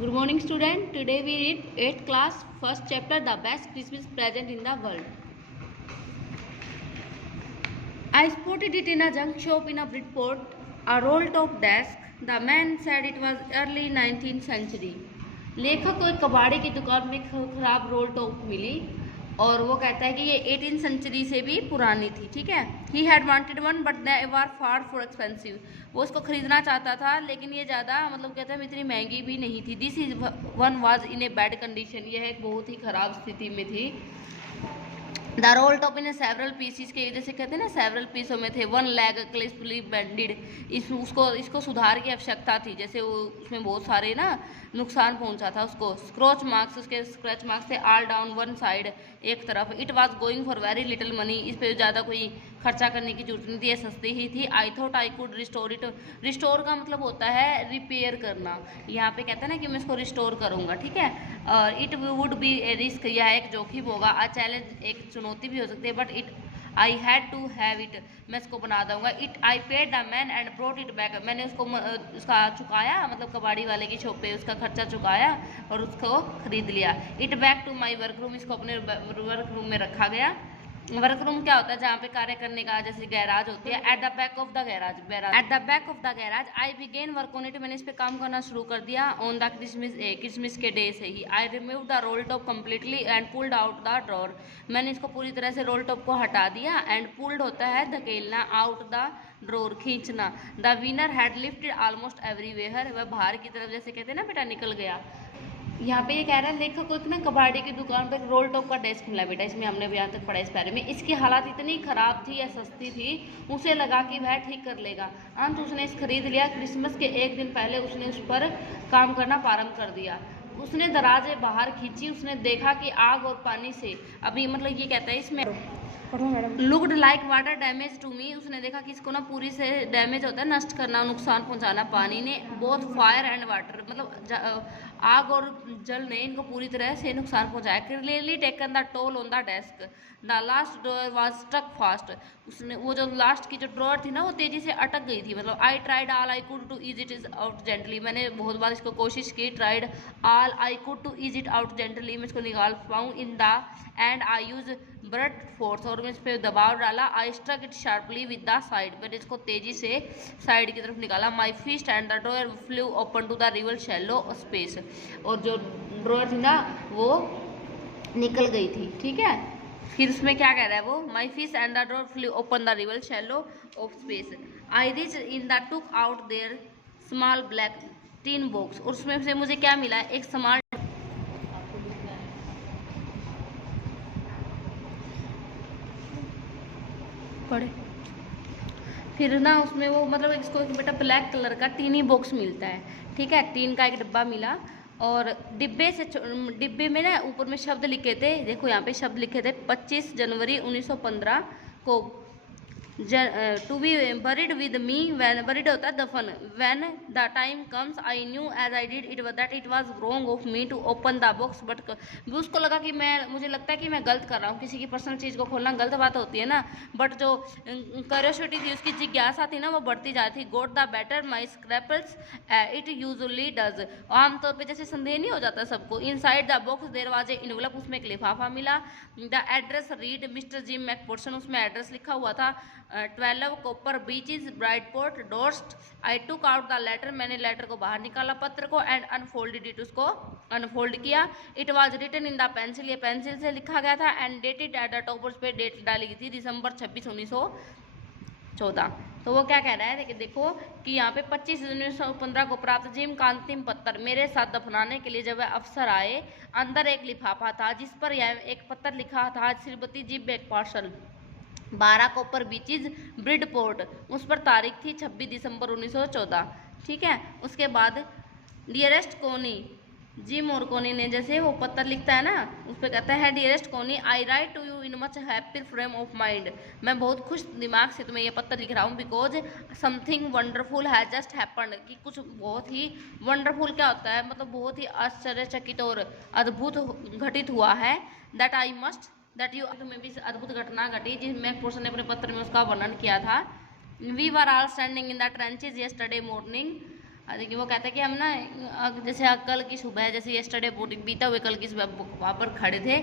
Good morning, student. Today we read 8th class, first chapter, the best Christmas present in the world. I spotted it in a junk shop in a Bridport, a roll-top desk. The man said it was early 19th century. लेखक को एक कबाड़े की दुकान में खराब role top मिली और वो कहता है कि ये 18th सेंचुरी से भी पुरानी थी। ठीक है, he had wanted one but they were far for expensive. वो उसको खरीदना चाहता था लेकिन ये ज़्यादा कहते हैं इतनी महंगी भी नहीं थी। This is one was in a bad condition. यह एक बहुत ही ख़राब स्थिति में थी। The roll top in several pieces के जैसे कहते हैं ना, सेवरल पीसों में थे। One leg cleanly bended. इसको सुधार की आवश्यकता थी, जैसे वो उसमें बहुत सारे ना नुकसान पहुंचा था उसको। स्क्रॉच मार्क्स, उसके स्क्रैच मार्क्स थे ऑल डाउन वन साइड, एक तरफ। It was going for very little money. इस पर ज़्यादा कोई खर्चा करने की जरूरत नहीं थी, ये सस्ती ही थी। I thought I could restore it. Restore का मतलब होता है रिपेयर करना। यहाँ पे कहते हैं ना कि मैं इसको रिस्टोर करूँगा। ठीक है, और it would be A risk, यह एक जोखिम होगा। अ चैलेंज, एक चुनौती भी हो सकती है। But it I had to have it, मैं इसको बना दूंगा। It I paid the man and brought it back. मैंने उसको उसका चुकाया, कबाड़ी वाले की शॉप पे उसका खर्चा चुकाया और उसको खरीद लिया। It back to my work room, इसको अपने वर्क रूम में रखा गया। वर्क रूम क्या होता है? जहाँ पे कार्य करने का, जैसे गैराज होती है। At the back of the garage, at the back of the garage I begin work on it. मैंने इस पे काम करना शुरू कर दिया। ऑन द क्रिसमस के डे से ही। I remove the roll top completely and pulled out the drawer. मैंने इसको पूरी तरह से रोल टॉप को हटा दिया। एंड पुल्ड होता है धकेलना, आउट द ड्रॉर खींचना। The winner had lifted almost everywhere. वह बाहर की तरफ, जैसे कहते हैं ना बेटा, निकल गया। यहाँ पे ये कह रहा है लेखक को ना कबाड़ी की दुकान पर रोल टॉप का डेस्क मिला बेटा। इसमें हमने अभी यहाँ तक पढ़ा इस बारे में। इसकी हालत इतनी ख़राब थी या सस्ती थी, उसे लगा कि वह ठीक कर लेगा। अंत उसने इस खरीद लिया। क्रिसमस के एक दिन पहले उसने उस पर काम करना प्रारंभ कर दिया। उसने दराजे बाहर खींची। उसने देखा कि आग और पानी से अभी ये कहता है इसमें looked like water damage to me. उसने देखा कि इसको ना पूरी से डैमेज होता है, नष्ट करना, नुकसान पहुंचाना पानी ने। बोथ फायर एंड वाटर, आग और जल ने इनको पूरी तरह से नुकसान पहुंचाया। Clearly taken the toll on the desk. The last drawer was stuck fast. उसने वो जो लास्ट की जो ड्रॉअर थी ना, वो तेजी से अटक गई थी। I tried all I could to ease it out gently. मैंने बहुत बार इसको कोशिश की। Tried all I could to ease it out gently, मैं इसको निकाल पाऊँ। In the end I use brute force, और मैं इस पर दबाव डाला। I struck it sharply with the side, मैंने इसको तेजी से साइड की तरफ निकाला। My fist and the drawer flew open to the river shallow space. और जो ड्रॉअर थी ना वो निकल गई थी। ठीक है, फिर उसमें क्या कह रहा है वो? My fist and the drawer flew open the river shallow of space. I reach in the took out their small black tin box. और उसमें से मुझे क्या मिला? एक स्मॉल पड़े। फिर ना उसमें वो इसको एक बेटा ब्लैक कलर का टीनी बॉक्स मिलता है। ठीक है, टीन का एक डिब्बा मिला। और डिब्बे में ना ऊपर में शब्द लिखे थे। देखो यहाँ पे शब्द लिखे थे 25 जनवरी 1915 को to be buried with me. When buried होता है दफन। When the time comes I knew as I did it that it was wrong of me to open the box. But उसको लगा कि मुझे लगता है कि मैं गलत कर रहा हूँ। किसी की पर्सनल चीज़ को खोलना गलत बात होती है ना। बट जो क्यूरियोसिटी थी, उसकी जिज्ञासा थी ना, वो बढ़ती जा रही थी। Got the better my scruples it usually does. आमतौर पर जैसे संदेह नहीं हो जाता सबको। Inside the box there was a envelope, उसमें एक लिफाफा मिला। The address read Mister Jim McPherson, उसमें एड्रेस लिखा हुआ था। 12 copper beeches Brightport Dorset. I took out the letter, मैंने लेटर को बाहर निकाला, पत्र को। एंड अनफोल्डेड इट, उसको अनफोल्ड किया। It was written in the pencil, ये पेंसिल से लिखा गया था। And dated at the top, उस पर डेट डाली गई थी दिसंबर 26, 1914। तो वो क्या कह रहा है देखो कि यहाँ पे 25 जनवरी 1915 को प्राप्त जिम का अंतिम पत्र मेरे साथ दफनाने के लिए जब वह अफसर आए, अंदर एक लिफाफा था जिस पर यह एक पत्र लिखा था, Shrimati Jim McPherson, 12 copper beeches Bridport. उस पर तारीख थी 26 दिसंबर 1914। ठीक है, उसके बाद डियरेस्ट कोनी, जिम और कोनी ने जैसे वो पत्र लिखता है ना, उस पर कहता है dearest Connie, I write to you in much happy frame of mind. मैं बहुत खुश दिमाग से तुम्हें ये पत्र लिख रहा हूँ। Because something wonderful has just happened, कि कुछ बहुत ही वंडरफुल क्या होता है, बहुत ही आश्चर्यचकित और अद्भुत घटित हुआ है। That I must that you, तुम्हें भी अद्भुत घटना घटी जिस मैकपर्सन ने अपने पत्र में उसका वर्णन किया था। We were all standing in the trenches yesterday morning, देखिए वो कहता है कि हम ना जैसे कल की सुबह, जैसे येस्टरडे बीता हुए कल की सुबह वहाँ पर खड़े थे।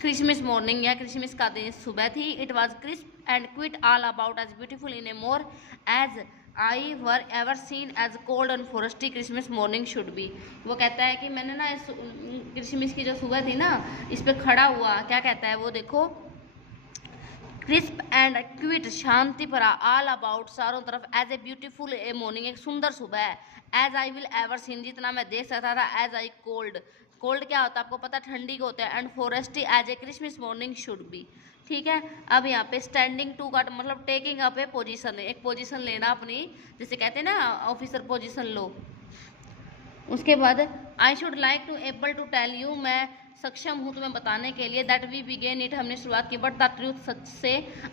क्रिसमस मॉर्निंग या क्रिसमस का दिन सुबह थी। It was crisp and quiet all about as beautiful in a morn as I were ever seen as cold and frosty Christmas morning should be. वो कहता है कि मैंने ना इस क्रिसमस की जो सुबह थी ना, इस पर खड़ा हुआ, क्या कहता है वो देखो, क्रिस्प एंड क्विट, शांति भरा, ऑल अबाउट, चारों तरफ, as a beautiful a morning, एक सुंदर सुबह है, as I will ever seen, जितना मैं देख सकता था, एज आई कोल्ड, कोल्ड क्या होता है आपको पता, ठंडी को होता है, and frosty as a Christmas morning should be. ठीक है, अब यहाँ पे स्टैंडिंग टू का मतलब टेकिंग अप ए पोजीशन, एक पोजीशन लेना अपनी, जैसे कहते हैं ना ऑफिसर पोजीशन लो। उसके बाद I should like to able to tell you, मैं सक्षम हूँ तुम्हें बताने के लिए, दैट वी बिगेन इट, हमने शुरुआत की, बट द ट्रूथ, सच से,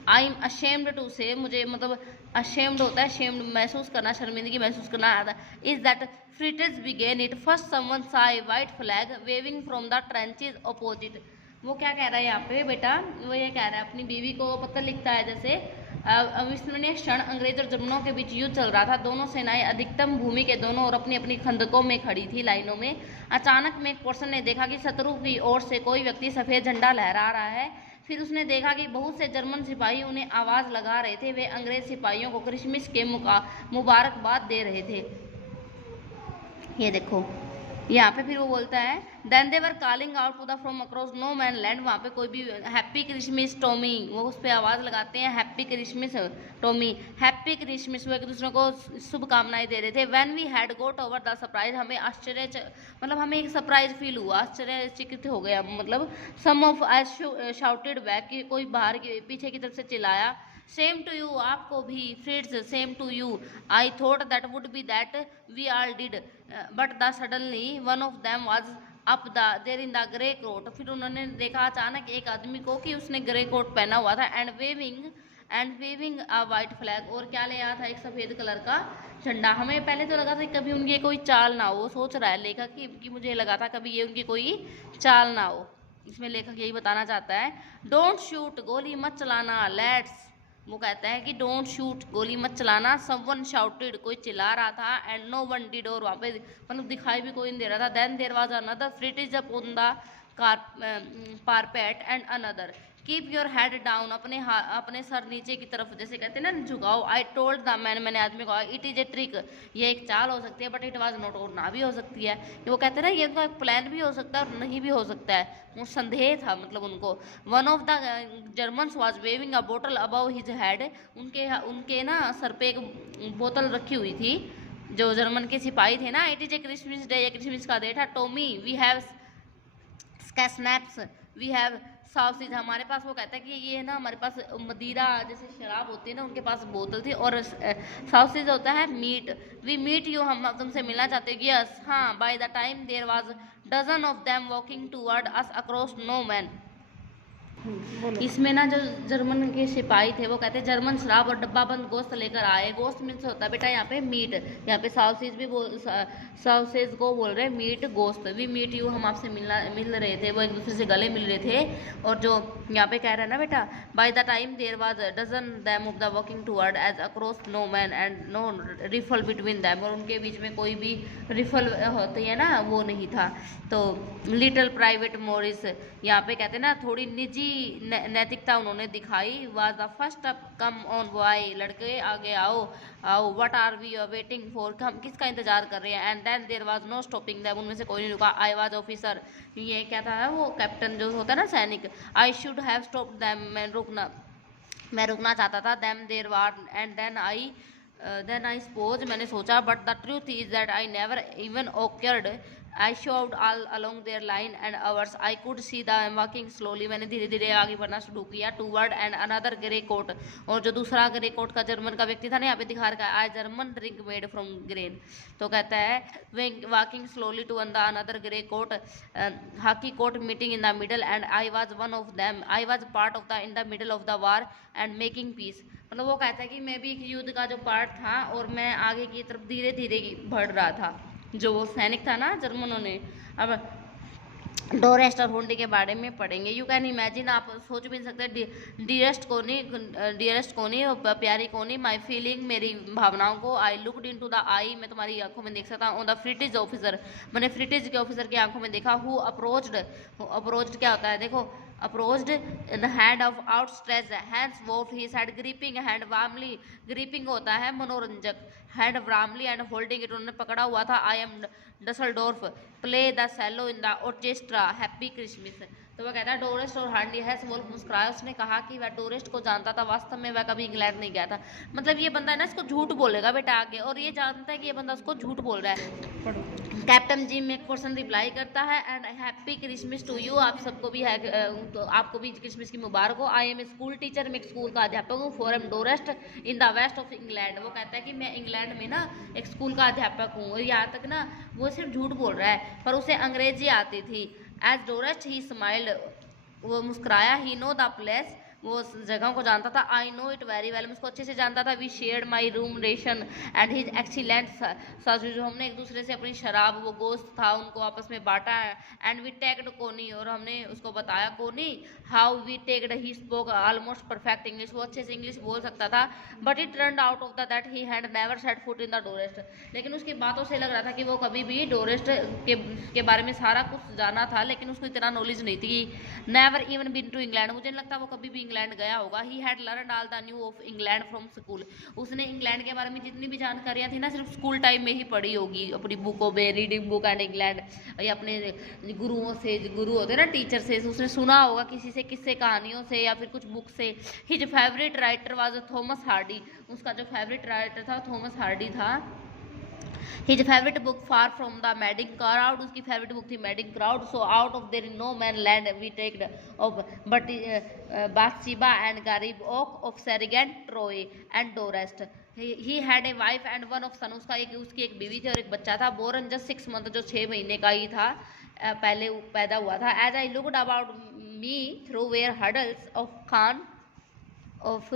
आई एम अशेम्ड टू से, मुझे मतलब अशेम्ड होता है, शेम्ड महसूस करना, शर्मिंदगी महसूस करना आता है, is that Fritz began it, first someone saw a white flag waving from the trenches opposite. वो क्या कह रहा है यहाँ पे बेटा, वो ये कह रहा है अपनी बीवी को पत्र लिखता है, जैसे अविस्मरणीय क्षण, अंग्रेज और जर्मनों के बीच युद्ध चल रहा था, दोनों सेनाएं अधिकतम भूमि के दोनों और अपनी अपनी खंदकों में खड़ी थी, लाइनों में। अचानक में एक पर्सन ने देखा कि शत्रु की ओर से कोई व्यक्ति सफ़ेद झंडा लहरा रहा है। फिर उसने देखा कि बहुत से जर्मन सिपाही उन्हें आवाज़ लगा रहे थे, वे अंग्रेज सिपाहियों को क्रिसमस के मुबारकबाद दे रहे थे। ये देखो यहाँ पे फिर वो बोलता है, then they were calling out to the from across no man land, वहाँ पे कोई भी हैप्पी क्रिसमस टॉमी, वो उस पर आवाज़ लगाते हैं, happy Christmas Tommy, happy Christmas, वो एक दूसरे को शुभकामनाएं दे रहे थे। When we had got over the surprise, हमें आश्चर्य मतलब हमें एक सरप्राइज फील हुआ, आश्चर्यचकित हो गया, मतलब सम ऑफ आई शाउटेड बैक, कि कोई बाहर की पीछे की तरफ से चिल्लाया, सेम टू यू, आपको भी, Fritz, same to you, I thought that would be that we all did, but the suddenly one of them was up there in the grey coat, फिर उन्होंने देखा अचानक एक आदमी को कि उसने ग्रे कोट पहना हुआ था, and waving a white flag, और क्या ले आया था, एक सफ़ेद कलर का झंडा। हमें पहले तो लगा था कभी उनकी कोई चाल ना हो, सोच रहा है लेखक कि मुझे लगा था कभी ये उनकी कोई चाल ना हो, इसमें लेखक यही बताना चाहता है। डोंट शूट, गोली मत चलाना, लेट्स, वो कहता है कि डोंट शूट, गोली मत चलाना, समवन शाउटेड, कोई चिल्ला रहा था, एंड नो वन डिड, और वहाँ पे मतलब दिखाई भी कोई नहीं दे रहा था। Then there was another Fritz upon the parapet and another, keep your head down, अपने सर नीचे की तरफ, जैसे कहते हैं ना झुकाओ। आई टोल्ड द मैन, मैंने आदमी को कहा, इट इज़ ए ट्रिक, ये एक चाल हो सकती है, बट इट वाज नॉट, और ना भी हो सकती है। वो कहते हैं ना ये उनका प्लान भी हो सकता है और नहीं भी हो सकता है, वो संदेह था मतलब उनको। One of the Germans was waving a बोतल अबव हिज हेड, उनके ना सर पे एक बोतल रखी हुई थी, जो जर्मन के सिपाही थे ना। It is a Christmas day, ये क्रिसमस का डे था। Tommy, we have schnapps, we have sausage, हमारे पास, वो कहता है कि ये ना हमारे पास मदिरा जैसे शराब होती है ना, उनके पास बोतल थी, और सॉसेज होता है मीट। वी मीट यू, हम तुमसे मिलना चाहते हैं। यस, हाँ, by the time there was dozen of them walking toward us across no man. इसमें ना जो जर्मन के सिपाही थे वो कहते हैं जर्मन शराब और डब्बा बंद गोश्त लेकर आए। गोश्त मीन्स होता है बेटा यहाँ पे मीट, यहाँ पे सॉसेज भी सॉसेज को बोल रहे हैं मीट, गोश्त। वी मीट यू, हम आपसे मिल रहे थे, वो एक दूसरे से गले मिल रहे थे। और जो यहाँ पे कह रहा है ना बेटा, by the time there was dozen them of the walking toward edge across no man and no rifle between them, और उनके बीच में कोई भी रिफल होती है ना वो नहीं था। तो लिटिल प्राइवेट मोरिस, यहाँ पे कहते हैं ना थोड़ी निजी नैतिकता उन्होंने दिखाई। Was the first up, come on boy, लड़के आगे आओ आओ, what are we waiting for, हम किसका इंतजार कर रहे हैं। And then there was no stopping them, उनमें से कोई नहीं रुका। आई वाज ऑफिसर, ये क्या था वो कैप्टन जो होता है ना सैनिक। I should have stopped them, मैं रुकना चाहता था। Them their war and then I suppose, मैंने सोचा, but the truth is that I never even occurred, I showed all along their line and ours, I could see the walking slowly, मैंने धीरे धीरे आगे बढ़ना शुरू किया। Toward and another grey coat, और जो दूसरा ग्रे कोट का जर्मन का व्यक्ति था ना, यहाँ पे दिखा रखा है I German drink made from grain. तो कहता है walking slowly to another grey coat khaki coat meeting in the middle and I was one of them, I was part of the in the middle of the war and making peace. मतलब वो कहता है कि मैं भी एक युद्ध का जो पार्ट था और मैं आगे की तरफ धीरे धीरे बढ़ रहा था, जो वो सैनिक था ना जर्मनों ने। अब डोरेस्ट और हुंडी के बारे में पढ़ेंगे। यू कैन इमेजिन, आप सोच भी नहीं सकते, डियरेस्ट कोनी प्यारी कोनी, माई फीलिंग मेरी भावनाओं को, I looked into the eye मैं तुम्हारी आंखों में देख सकता हूँ, द फ्रिटिज ऑफिसर मैंने फ्रिटिज के ऑफिसर की आंखों में देखा, हु अप्रोच्ड क्या होता है देखो, approached in hand of outstretched hands Wolf he said gripping hand warmly, gripping होता है मनोरंजक, hand warmly and holding it उन्होंने पकड़ा हुआ था, I am Dusseldorf play the cello in the orchestra happy Christmas. तो वह कहता है डोरेस्ट और हार्डी हैस वोल्फ मुस्कुराया, उसने कहा कि वह डोरेस्ट को जानता था, वास्तव में वह कभी इंग्लैंड नहीं गया था। मतलब ये बंदा है ना, इसको झूठ बोलेगा बेटा आगे, और ये जानता है कि ये बंदा उसको झूठ बोल रहा है। कैप्टन जिम मैकफर्सन रिप्लाई करता है, and happy Christmas to you, आप सबको भी है, तो आपको भी क्रिसमस की मुबारक हो, आई एम स्कूल टीचर मैं एक स्कूल का अध्यापक हूँ, for am Dorset in the west of England. वो कहता है कि मैं इंग्लैंड में ना एक स्कूल का अध्यापक हूँ, और यहाँ तक ना वो सिर्फ झूठ बोल रहा है, पर उसे अंग्रेजी आती थी। एज डोरेस्ट ही स्माइल्ड, वो मुस्कुराया, ही नो द प्लेस, वो उस जगह को जानता था, I know it very well, मैं उसको अच्छे से जानता था, we shared my room ration and his excellent sausage, जो हमने एक दूसरे से अपनी शराब वो गोश्त था उनको आपस में बांटा, एंड वी टेक्ड कोनी, और हमने उसको बताया Connie, how we talked, he spoke almost perfect English, वो अच्छे से इंग्लिश बोल सकता था, but it turned out of the that he had never set foot in the Dorset, लेकिन उसकी बातों से लग रहा था कि वो कभी भी डोरेस्ट के बारे में सारा कुछ जाना था, लेकिन उसको इतना नॉलेज नहीं थी। Never even been to England, मुझे नहीं लगता वो कभी भी इंग्लैंड गया होगा। He had learned all the new of England from school, उसने इंग्लैंड के बारे में जितनी भी जानकारियां थी ना सिर्फ स्कूल टाइम में ही पढ़ी होगी, अपनी बुकों में, रीडिंग बुक एंड इंग्लैंड, या अपने गुरुओं से, गुरु होते ना टीचर से, उसने सुना होगा किसी से, किस्से कहानियों से या फिर कुछ बुक से। His favourite writer was Thomas Hardy, उसका जो फेवरेट राइटर था थॉमस हार्डी था। His favourite book far from the madding crowd, उसकी फेवरेट बुक थी madding crowd. So out of there no man land we talked of but Bathsheba and गरीब Oak of sergeant Troy and Dorset. He had a wife and one of son, उसकी एक बीवी थी और एक बच्चा था, बोरन जस्ट 6 मंथ, जो 6 महीने का ही था, पहले पैदा हुआ था। As I looked about me through where huddles of खान of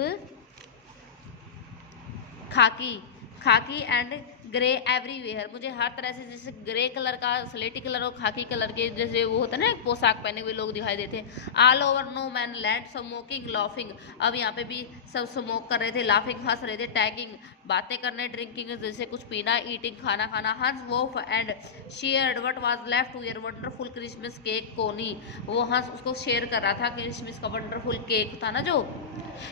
khaki and grey everywhere, मुझे हर तरह से, जैसे ग्रे कलर का, स्लेटी कलर और खाकी कलर के जैसे वो होता है ना पोशाक पहने हुए लोग दिखाई देते हैं। All over no man land smoking laughing, अब यहाँ पे भी सब स्मोक कर रहे थे, लाफिंग हंस रहे थे, टैगिंग बातें करने, ड्रिंकिंग जैसे कुछ पीना, ईटिंग खाना खाना, Hans Wolf and shared what was left to your wonderful Christmas cake Connie, वो हंस उसको शेयर कर रहा था क्रिसमस का वंडरफुल केक था ना जो।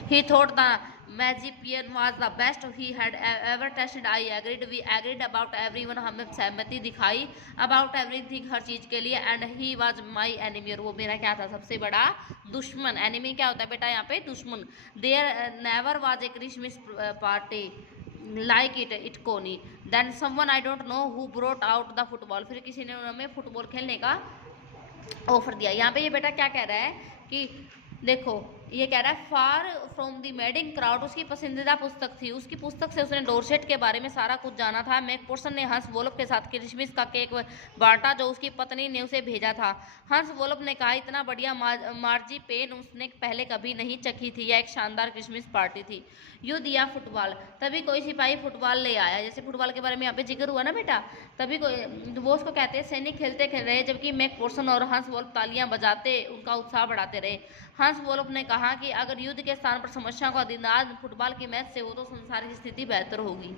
He thought the marzipan was the best he had ever tasted, I agreed, we agreed about everyone, हमें सहमति दिखाई अबाउट एवरीथिंग, हर चीज़ के लिए, and he was my enemy, और वो मेरा क्या था, सबसे बड़ा दुश्मन। एनिमी क्या होता है बेटा यहाँ पे, दुश्मन। There never was a Christmas party like it Connie, then someone I don't know who brought out the football, फिर किसी ने हमें फुटबॉल खेलने का ऑफर दिया। यहाँ पे ये बेटा क्या कह रहा है कि देखो, ये कह रहा है फार फ्रॉम द मैडिंग क्राउड, उसकी पसंदीदा पुस्तक थी, उसकी पुस्तक से उसने डोरसेट के बारे में सारा कुछ जाना था। मैकफर्सन ने हंस वोल्फ के साथ क्रिसमस का केक बांटा जो उसकी पत्नी ने उसे भेजा था। हंस वोल्फ ने कहा इतना बढ़िया मार्जी पेन उसने पहले कभी नहीं चखी थी, यह एक शानदार क्रिसमस पार्टी थी। यू दिया फुटबॉल, तभी कोई सिपाही फुटबॉल ले आया, जैसे फुटबॉल के बारे में यहाँ पे जिक्र हुआ ना बेटा, तभी कोई, वो उसको कहते हैं सैनिक खेलते खेल रहे, जबकि मैकफर्सन और हंस वोल्फ तालियां बजाते उनका उत्साह बढ़ाते रहे। हंस वोल्फ ने कहा कि अगर युद्ध के स्थान पर समस्या को अधिनाद फुटबॉल की मैच से हो तो संसार की स्थिति बेहतर होगी।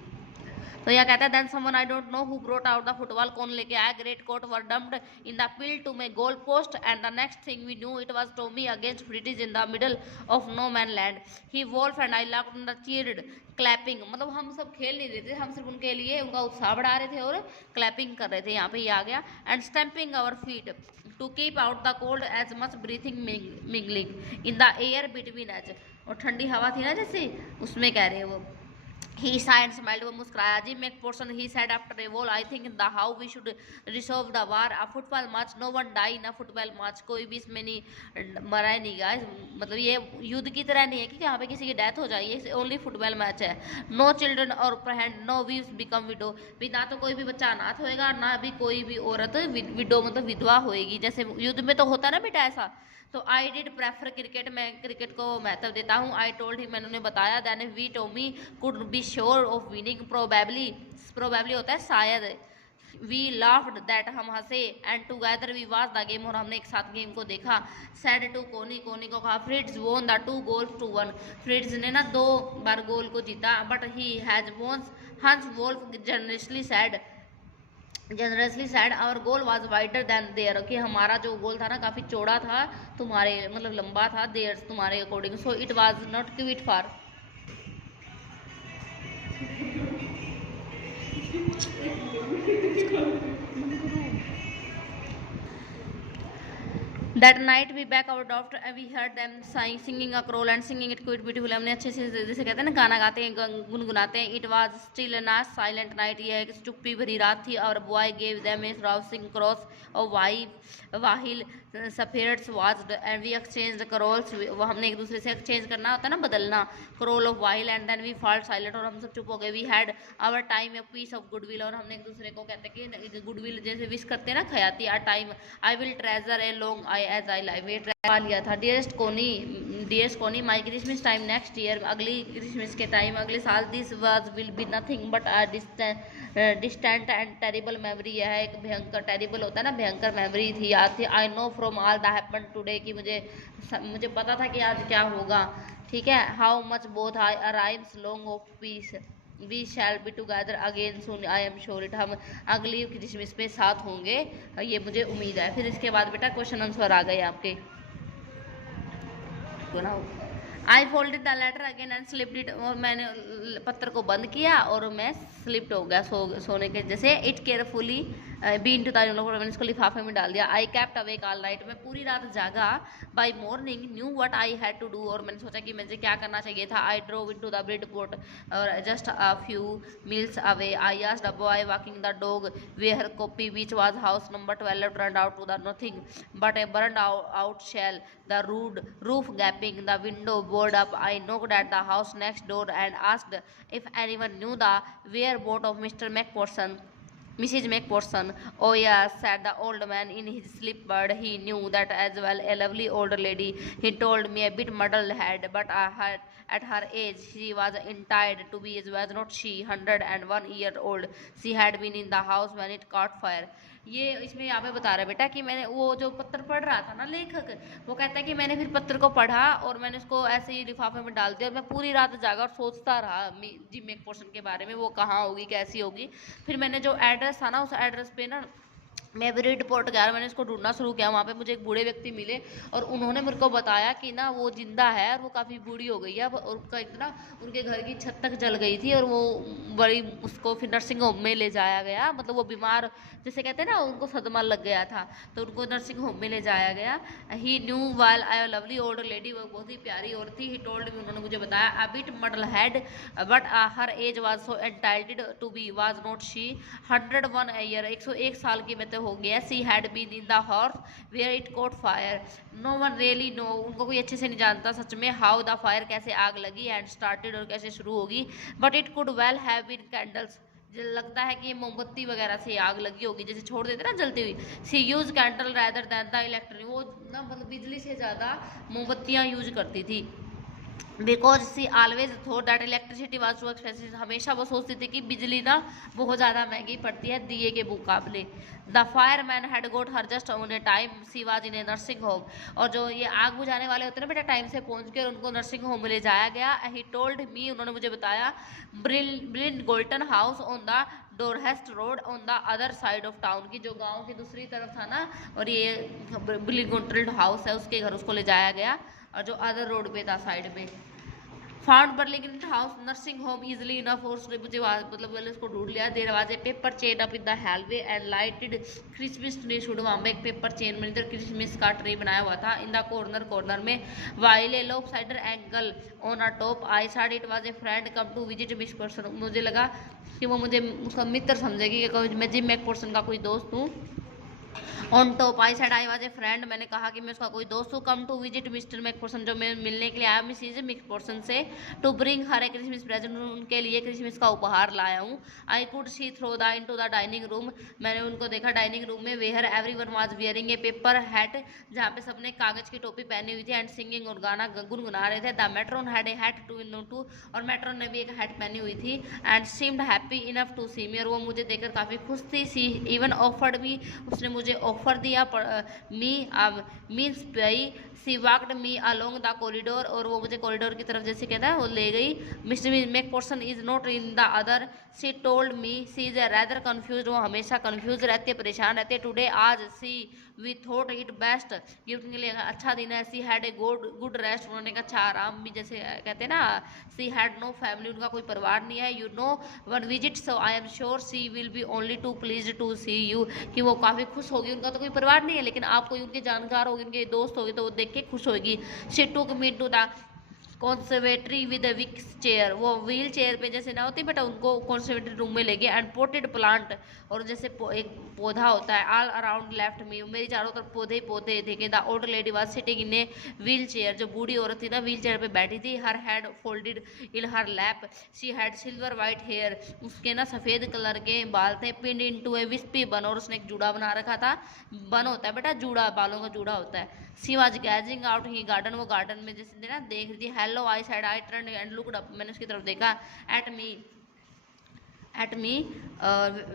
तो यह कहता है then someone I don't know who brought out the football, कौन लेके आया, great coat were dumped in the field to make goal post and the next thing we knew it was Tommy against British in the middle of no man land, he Wolf and I laughed the cheered clapping, मतलब हम सब खेल नहीं रहे थे, हम सिर्फ उनके लिए उनका उत्साह बढ़ा रहे थे और क्लैपिंग कर रहे थे, यहाँ पे ये आ गया, and stamping our feet to keep out the cold as much breathing mingling in the air between us, और ठंडी हवा थी ना जैसे उसमें कह रहे हैं वो। He sighed, smiled, वो मुस्कुराया। Jim McPherson, he said after a while, I think the how we should resolve the war. A football match, no one die in a football match. कोई भी इसमें नहीं मरा ही नहीं गाइस, मतलब ये युद्ध की तरह नहीं है कि यहाँ पे किसी की डेथ हो जाए, ये ओनली फुटबॉल मैच है। No children or parent, no wives become widow. भी ना तो कोई भी बच्चा अनाथ होएगा, ना भी कोई भी औरत विडो मतलब विधवा होएगी, जैसे युद्ध में तो होता है ना बेटा ऐसा। तो आई डिड प्रेफर क्रिकेट, मैं क्रिकेट को महत्व देता हूँ। आई टोल्ड हिम, मैंने उन्हें बताया। Then we Tommy could be sure of winning, probably होता है शायद, वी लाफ्ड दैट, हम हंसे, and together we watch the game, और हमने एक साथ गेम को देखा। सेड टू कोनी, कोनी को कहा Fritz won the 2 goals to 1, Fritz ने ना 2 बार गोल को जीता। But he has won, Hans Wolf generously said our goal was wider than their, कि हमारा जो गोल था ना काफ़ी चौड़ा था, तुम्हारे मतलब लंबा था, देयर तुम्हारे according, so it was not quit for. That night we back our doctor and we heard them singing a carol and singing it quite beautiful। हमने अच्छे से, जैसे कहते हैं ना गाना गाते हैं, गुनगुनाते हैं। It was still a nice silent night, यह एक चुप्पी भरी रात थी। Our boy gave them a rousing cross of while spirits watched and we exchanged carols। वो हमने एक दूसरे से एक्सचेंज करना होता है ना, बदलना, carol of while, and then we fall silent, और हम सब चुप हो गए। We had our time a piece of goodwill, और हमने एक दूसरे को कहते हैं कि गुडविल जैसे विश करते हैं ना, खयाती, a time I will treasure a long I as I live, ये ट्रैवल लिया था। Dearest Connie my Christmas time next year, अगली क्रिसमस के टाइम अगले साल, this was will be nothing but a distant and terrible memory, यह एक भयंकर, टेरिबल होता है ना, भयंकर मेमोरी थी, याद थी। I know from all the happen today, कि मुझे पता था कि आज क्या होगा, ठीक है। How much both I arrives long of peace, we shall be together again soon, I am sure it, हम अगली क्रिसमस पे साथ होंगे, ये मुझे उम्मीद है। फिर इसके बाद बेटा क्वेश्चन आंसर आ गए आपके। I folded the letter again and slipped it, और मैंने पत्र को बंद किया और मैं स्लिप्ड हो गया, सोने के जैसे। इट केयरफुली बीन टू मैंने इसको लिफाफे में डाल दिया। I kept awake all night, मैं पूरी रात जागा। By morning knew what I had to do, और मैंने सोचा कि मुझे क्या करना चाहिए था। I drove into the Bridport और just a few miles away, I asked a boy walking the dog where copper beeches was house number 12 turned out to the nothing but a burned out shell, the roof gaping, the window boarded up. I knocked at the house next door and asked if anyone knew the whereabouts of Mrs. McPherson. Oh yes, said the old man in his sleep, but he knew that as well, a lovely old lady. He told me a bit muddled head, but at her age she was entitled to be, was not she 101 years old. She had been in the house when it caught fire. ये इसमें यहाँ पे बता रहा है बेटा कि मैंने वो जो पत्र पढ़ रहा था ना लेखक, वो कहता है कि मैंने फिर पत्र को पढ़ा और मैंने उसको ऐसे ही लिफाफे में डाल दिया, और मैं पूरी रात जागा और सोचता रहा जी मैकफर्सन के बारे में, वो कहाँ होगी, कैसी होगी। फिर मैंने जो एड्रेस था ना, उस एड्रेस पे ना मैं ब्रिड पोर्ट गया, मैंने इसको ढूंढना शुरू किया। वहाँ पे मुझे एक बूढ़े व्यक्ति मिले और उन्होंने मेरे को बताया कि ना वो जिंदा है और वो काफ़ी बूढ़ी हो गई है, और उनका इतना, उनके घर की छत तक जल गई थी, और वो बड़ी, उसको फिर नर्सिंग होम में ले जाया गया, मतलब वो बीमार, जैसे कहते हैं ना, उनको सदमा लग गया था, तो उनको नर्सिंग होम में ले जाया गया। He knew while I lovely old lady, वो बहुत ही प्यारी औरत थी। ही टोल्ड मी, उन्होंने मुझे बताया, a bit muddle head but her age was so entitled to be, was not she 101 year, 101 साल की मैं तो हो गया। She had been in the house where it caught fire, no one really know, उनको कोई अच्छे से नहीं जानता सच में, हाउ द फायर, कैसे आग लगी, एंड स्टार्टेड, और कैसे शुरू होगी, but it could well have been candles, लगता है कि मोमबत्ती वगैरह से आग लगी होगी, जैसे छोड़ देते ना जलती हुई। She use candle rather than the electric, वो ना मतलब बिजली से ज़्यादा मोमबत्तियाँ यूज करती थी। Because she always thought that electricity was too expensive, हमेशा वो सोचती थी कि बिजली ना बहुत ज़्यादा महंगी पड़ती है दिए के मुकाबले। The fire man had got her just on a time, she was in a nursing home, और जो ये आग बुझाने वाले होते हैं ना बेटा, टाइम से पहुंच के उनको नर्सिंग होम में ले जाया गया। ही टोल्ड मी, उन्होंने मुझे बताया, Burlington House on the Dorchester road on the other side of town, की जो गाँव की दूसरी तरफ था ना, और ये ब्रिल गोल्टन हाउस है, उसके घर उसको ले जाया गया, और जो अदर रोड पे था साइड में। Found Burlington House nursing home easily enough, और उसने मुझे मतलब मैंने उसको ढूंढ लिया। There was a paper chain up in the hallway and lighted Christmas tree should, वहाँ में एक पेपर चेन में इधर क्रिसमस का ट्री बनाया हुआ था। इन द कॉर्नर में while a lopsided angel on a top, I said it was a friend come to visit Miss Person, मुझे लगा कि वो मुझे उसका मित्र समझेगी कि मैं जिम मैकफर्सन का कोई दोस्त हूँ, on top I said I was a friend, मैंने कहा कि मैं उसका कोई दोस्त हूँ। Come to visit Mr McPherson, जो मैं मिलने के लिए आया मिसेज मैकफर्सन से। To bring her a Christmas present, उनके लिए क्रिसमस का उपहार लाया हूँ। I could see through the into the dining room, मैंने उनको देखा डाइनिंग रूम में। Where everyone was wearing a paper hat, जहाँ पे सबने कागज की टोपी पहनी हुई थी। एंड सिंगिंग, और गाना गुनगुना रहे थे। The matron had a hat to in too, और मेट्रोन ने भी एक हैट पहनी हुई थी। And seemed happy enough to see me, और वो मुझे देखकर काफ़ी खुश थी। सी इवन ऑफर्ड मी, उसने मुझे ऑफर दिया। Me mince pie. She walked me along the corridor, और वो मुझे कॉरिडोर की तरफ जैसे कहता है वो ले गई। Mr McPherson is not in the other, she told me she is rather confuse, वो हमेशा कन्फ्यूज रहती है, परेशान रहती है। टुडे, आज, सी वी थॉट इट बेस्ट, ये उनके लिए अच्छा दिन है। She had a good rest, उन्होंने का अच्छा आराम भी, जैसे कहते हैं ना। सी हैड नो फैमिली, उनका कोई परिवार नहीं है। You no one visit, so I am sure she will be only too please to see you, कि वो काफ़ी खुश होगी। उनका तो कोई परिवार नहीं है, लेकिन आप कोई उनके जानकार होगी, उनके दोस्त होगी, तो वो देख के खुश होगी। She took me to the conservatory with a wheel chair, वो व्हील चेयर पे जैसे ना होती बेटा, उनको कॉन्सर्वेटरी रूम में ले गए। एंड पोटेड प्लांट, और जैसे एक पौधा होता है, ऑल अराउंड लेफ्ट मी, मेरी चारों तरफ पौधे ही पौधे थे। The old lady was sitting in a wheel chair, जो बूढ़ी औरत थी ना व्हील चेयर पे बैठी थी। Her had folded in her lap, she had silver white hair, उसके ना सफ़ेद कलर के बाल थे। पिन इन टू ए विस्पी बन, और उसने एक जूड़ा बना रखा था। बन होता है बेटा जूड़ा, बालों का जूड़ा होता है। She was gazing out he garden, वो गार्डन में जैसे ना देख रही थी। Hello I said, I turn and looked up, मैंने उसकी तरफ देखा। At me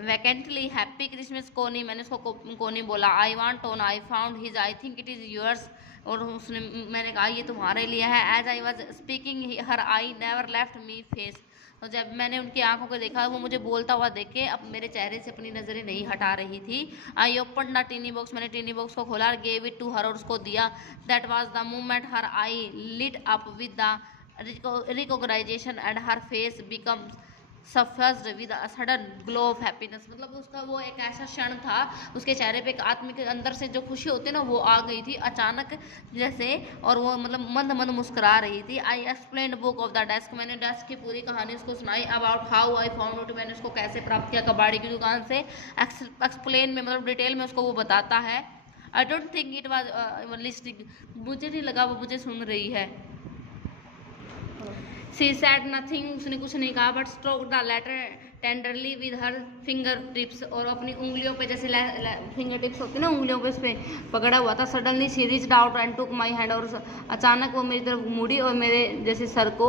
vacantly happy Christmas Connie, मैंने उसको कोनी बोला। I want on, I found his, I think it is yours, और उसने, मैंने कहा ये तुम्हारे लिए है। As I was speaking her eye never left me face, तो जब मैंने उनकी आंखों को देखा, वो मुझे बोलता हुआ देखे अब मेरे चेहरे से अपनी नज़रें नहीं हटा रही थी। I open the tiny box, मैंने टीनी बॉक्स को खोला। गेव इट टू हर, और उसको दिया। That was the moment her eye lit up with the recognisation and her face become suffused with a sudden glow of happiness, मतलब उसका वो एक ऐसा क्षण था, उसके चेहरे पे एक आत्मिक अंदर से जो खुशी होती है ना, वो आ गई थी अचानक जैसे, और वो मतलब मंद मंद मुस्कुरा रही थी। I explained book of the desk, मैंने डेस्क की पूरी कहानी उसको सुनाई। About how I found out, मैंने उसको कैसे प्राप्त किया कबाड़ी की दुकान से। एक्सप्लेन में मतलब डिटेल में उसको वो बताता है। I don't think it was listing, मुझे नहीं लगा वो मुझे सुन रही है। सी सैड नथिंग, उसने कुछ नहीं कहा। But stroke the letter tenderly with her finger tips, और अपनी उंगलियों पे जैसे फिंगर टिप्स होती है ना, उंगलियों पे उस पर पकड़ा हुआ था। Suddenly she reached out and took my hand, और अचानक वो मेरी तरफ मुड़ी और मेरे जैसे सर को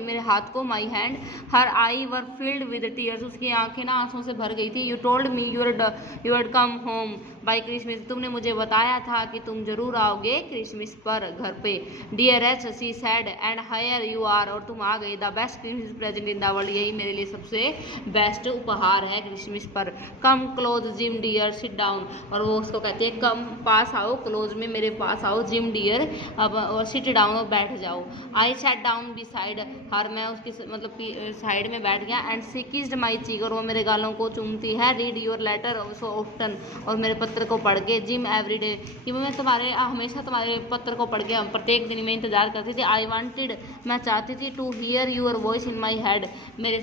मेरे हाथ को, my hand. Her I were filled with tears, उसकी आंखें ना आंसुओं से भर गई थी। You told me you had come home by Christmas, तुमने मुझे बताया था कि तुम जरूर आओगे क्रिसमस पर घर पे। Dearest she said and here you are, और तुम आ गए। The best Christmas present in the world, यही मेरे लिए सबसे बेस्ट उपहार है क्रिसमस पर। Come close Jim dear sit down, और वो उसको कहती है कम पास आओ, क्लोज में मेरे पास आओ, जिम डियर अब सिट डाउन, और बैठ जाओ। I sat down beside her, मैं उसकी मतलब कि साइड में बैठ गया। एंड सी किस्ड माई चीक, और वो मेरे गालों को चूमती है। Read your letter so often, और मेरे पत्र को पढ़ के। जिम एवरीडे, कि मैं तुम्हारे हमेशा तुम्हारे पत्र को पढ़ के प्रत्येक दिन में इंतजार करती थी। आई वांटेड, मैं चाहती थी to hear your voice in my head, मेरे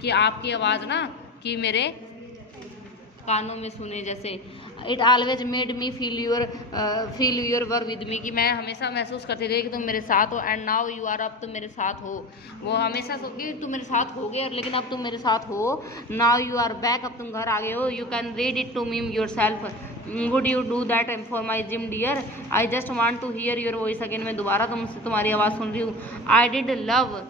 कि आपकी आवाज़ ना कि मेरे कानों में सुने जैसे। It always made me feel you're were with me, कि मैं हमेशा महसूस करती रही कि तुम मेरे साथ हो। एंड नाउ यू आर, अब तुम मेरे साथ हो। वो हमेशा सोचती तुम मेरे साथ हो गए, लेकिन अब तुम मेरे साथ हो। नाउ यू आर बैक, अब तुम घर आ गए हो। You can read it to me yourself, would you do that for my Jim dear. I just want to hear your voice again, मैं दोबारा तुमसे तुम्हारी आवाज़ सुन रही हूँ। I did love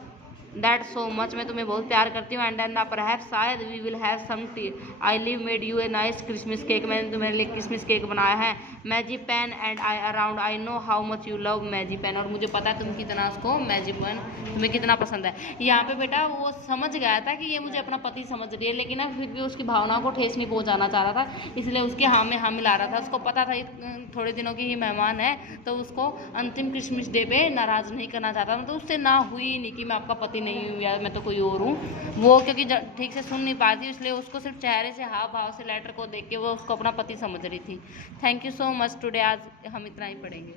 that so much, मैं तुम्हें बहुत प्यार करती हूँ। एंड देन परहैप्स शायद we will have some tea, I live made you a nice Christmas cake, मैंने तुम्हारे लिए क्रिसमस केक बनाया है। Magic pen and I around, I know how much you love magic pen, और मुझे पता है तुम कितना उसको मैजिक पेन तुम्हें कितना पसंद है। यहाँ पे बेटा वो समझ गया था कि ये मुझे अपना पति समझ रही है, लेकिन ना फिर भी उसकी भावनाओं को ठेस नहीं पहुँचाना चाह रहा था, इसलिए उसके हाँ में हाँ मिला रहा था। उसको पता था थोड़े दिनों की ही मेहमान है, तो उसको अंतिम क्रिसमस डे पे नाराज़ नहीं करना चाहता। मतलब उससे ना हुई नहीं कि मैं आपका पति नहीं हूँ या मैं तो कोई और हूँ। वो क्योंकि ठीक से सुन नहीं पाती, इसलिए उसको सिर्फ चेहरे से हाव भाव से लेटर को देख के वो उसको अपना पति समझ रही थी। Thank you so much today, आज हम इतना ही पढ़ेंगे।